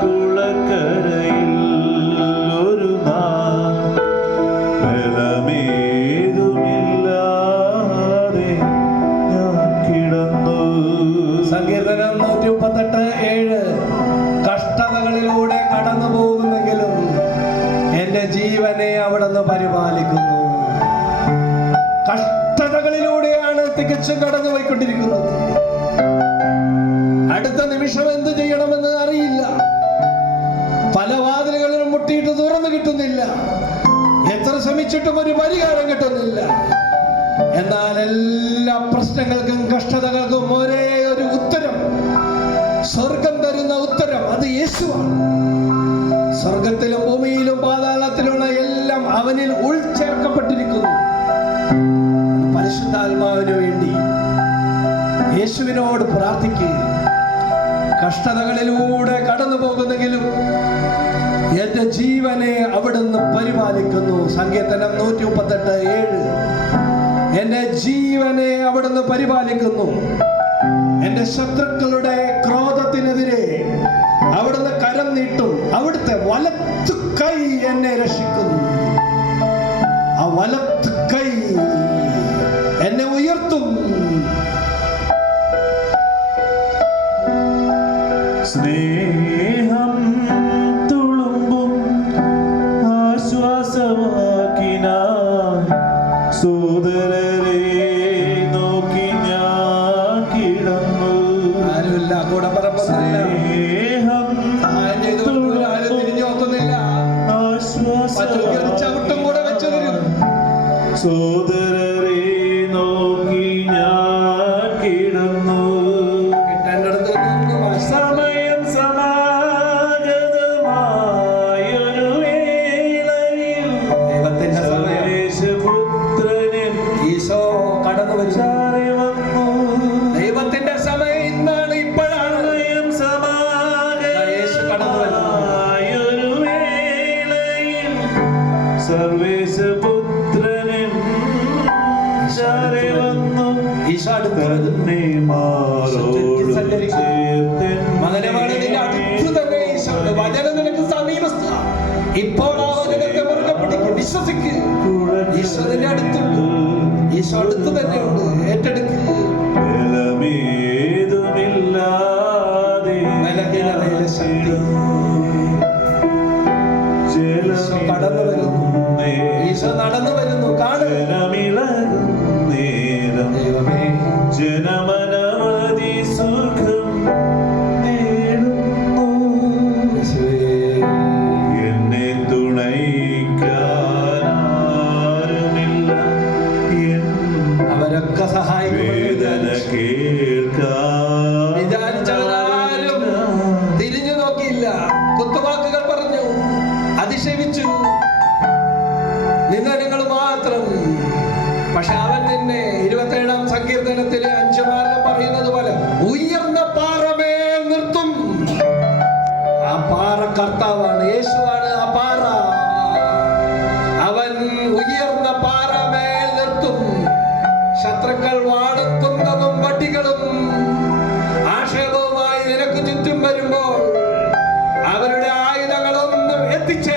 കുളക്കരയിൽ ഒരു ബലമേതുമില്ലാതെ ഞാൻ കിടന്നു. സങ്കീർത്തനം നൂറ്റി കഷ്ടതകളിലൂടെ കടന്നു പോകുന്നെങ്കിലും എന്റെ ജീവനെ അവിടുന്ന് പരിപാലിക്കുന്നു. കഷ്ടതകളിലൂടെയാണ് തികച്ചും കടന്നു പോയിക്കൊണ്ടിരിക്കുന്നത് അടുത്ത നിമിഷം എന്ത് ചെയ്യണമെന്ന് അറിയില്ല. പല വാതിലുകളിലും മുട്ടിയിട്ട് തുറന്നു കിട്ടുന്നില്ല. എത്ര ശ്രമിച്ചിട്ടും ഒരു പരിഹാരം കിട്ടുന്നില്ല. എന്നാൽ എല്ലാ പ്രശ്നങ്ങൾക്കും കഷ്ടതകൾക്കും ഒരേ ഒരു ഉത്തരം. സ്വർഗം തരുന്ന ഉത്തരം അത് യേശുവാണ്. സ്വർഗത്തിലും ഭൂമിയിലും പാതാളത്തിലുള്ള എല്ലാം അവനിൽ ഉൾച്ചേർക്കപ്പെട്ടിരിക്കുന്നു. പരിശുദ്ധാത്മാവിന് വേണ്ടി യേശുവിനോട് പ്രാർത്ഥിക്കുക കഷ്ടതകളിലൂടെ കടന്നു പോകുന്നെങ്കിലും എന്റെ ജീവനെ അവിടുന്ന് പരിപാലിക്കുന്നു. സങ്കീർത്തനം നൂറ്റി മുപ്പത്തെട്ട് ഏഴ്. എന്റെ ജീവനെ അവിടുന്ന് പരിപാലിക്കുന്നു. എന്റെ ശത്രുക്കളുടെ ക്രോധത്തിനെതിരെ അവിടുന്ന് കരം നീട്ടും. അവിടുത്തെ വലത്തു കൈ എന്നെ രക്ഷിക്കുന്നു. ആ വലത്തു കൈ എന്നെ ഉയർത്തും. سواكنا ഇപ്പോൾ ആ മുറുകെ പിടിക്ക് വിശ്വസിക്ക്. ഈശോ നിന്റെ അടുത്തുണ്ട്. ഈശോ അടുത്ത് തന്നെ ഉണ്ട് ഏറ്റെടുക്ക് ശക്തി. ഈശോ നടന്നു വരുന്നു. ഈശോ നടന്നു വേദന സഹായിക്കും ആയുധങ്ങളൊന്നും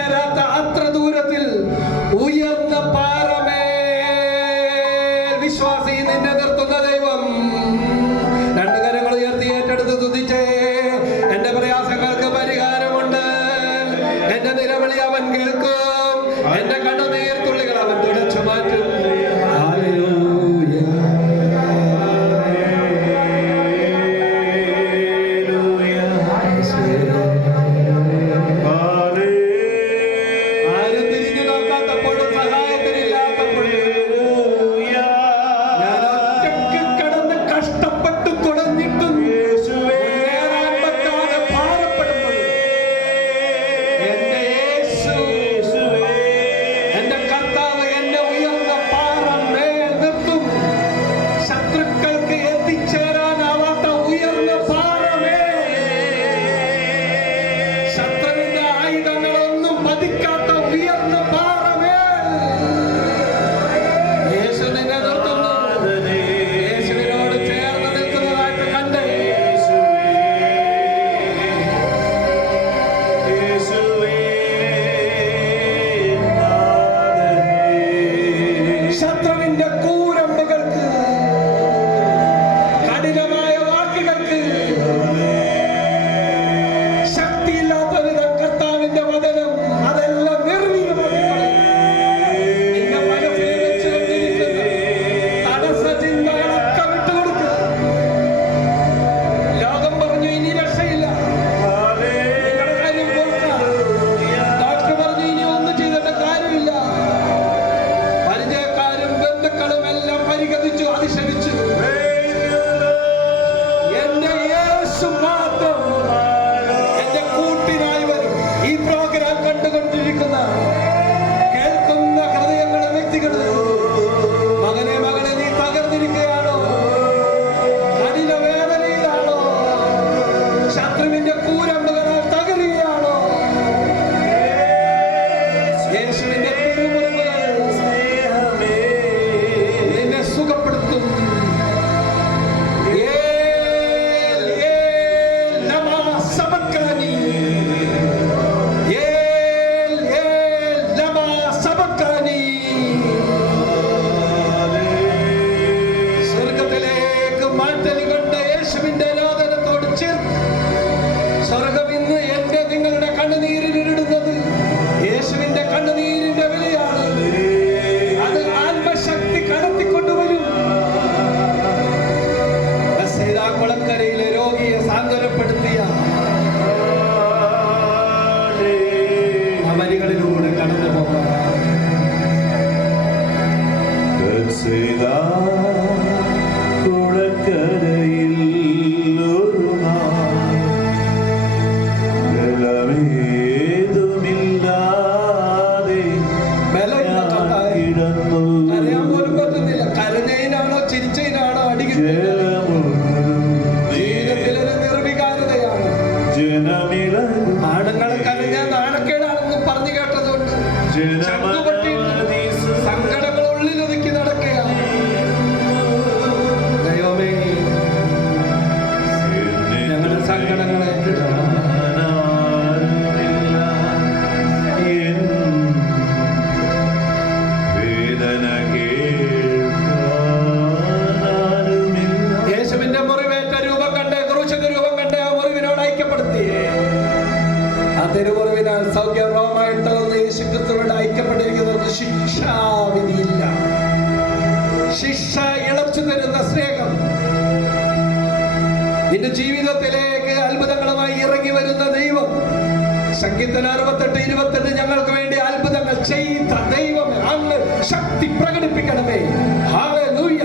ആണുങ്ങളെ കരഞ്ഞ നാണക്കേടാണെന്ന് പറഞ്ഞു കേട്ടതുകൊണ്ട് നിറച്ചു തരുന്ന സ്നേഹം. നിന്റെ ജീവിതത്തിലേക്ക് അത്ഭുതങ്ങളുമായി ഇറങ്ങി വരുന്ന ദൈവം. സംഗീതം അറുപത്തെട്ട് ഇരുപത്തെട്ട് ഞങ്ങൾക്ക് വേണ്ടി അത്ഭുതങ്ങൾ ചെയ്ത ദൈവമേ അങ്ങ് ശക്തി പ്രകടിപ്പിക്കണമേ. ഹാലൂയ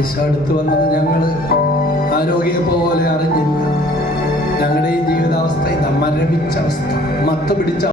ഈശോ അടുത്ത് വന്നത് ഞങ്ങൾ ആരോഗ്യം പോലെ അറിഞ്ഞില്ല. ഞങ്ങളുടെയും ജീവിതാവസ്ഥ മരവിച്ച അവസ്ഥ. മത്ത പിടിച്ച